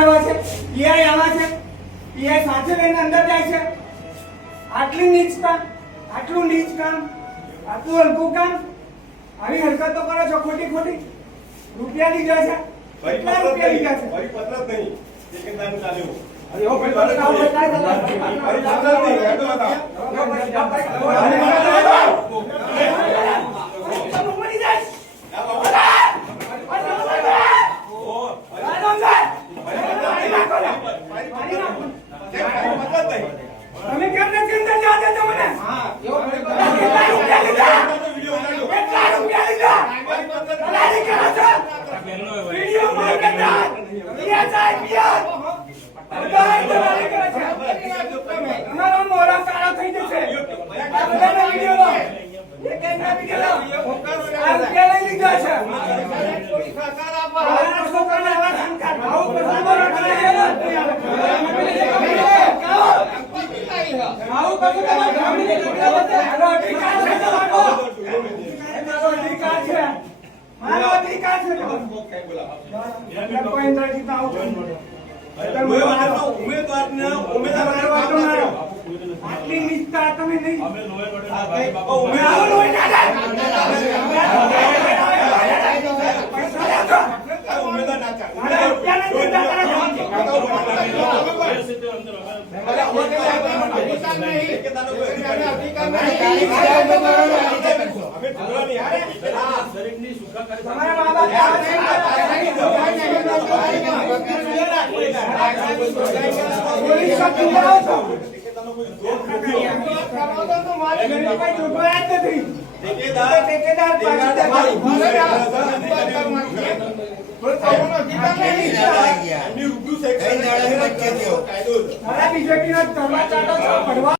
આવા છે, પીઆઈ આવા છે, પીઆઈ સાથે લઈને અંદર જાય છે. આટલી નીચ કામ, આટલું નીચ કામ, આટલું હલકું કામ, આવી હરકતો કરો છો ખોટી ખોટી. રૂપિયા લીધા છે, કેટલા રૂપિયા લીધા છે? પરિપત્ર જ નહીં, ઠેકેદારનું ચાલ્યું. અરે ઓ ભાઈ પત્ર કામ બતાય તો તમે કેમ નથી અંદર જવા દેતા મને? કેટલા રૂપિયા લીધા? કેટલા રૂપિયા લીધા? દલાલી કરો છો? વિડિયો માર્કેટર પીએસઆઈ પીએસ બધાય દલાલી કરે છે. તમારો મોઢો કાળો થઈ જશે. બધાના વિડિયો લો, એક એકના વિડિયો લો. આ રૂપિયા લઈ લીધા છે. મારા છોકરાને આવા સંસ્કાર ભાવ પ્રસાદો રખાય છે. આવું કશું તમારે ગામની મારો અધિકાર છે તમારો. મારો અધિકાર છે, મારો અધિકાર છે. કોઈ ઇન્દ્રજીત ના આવું આટલી નિષ્ઠા તમે નહીં. બીજેપી ના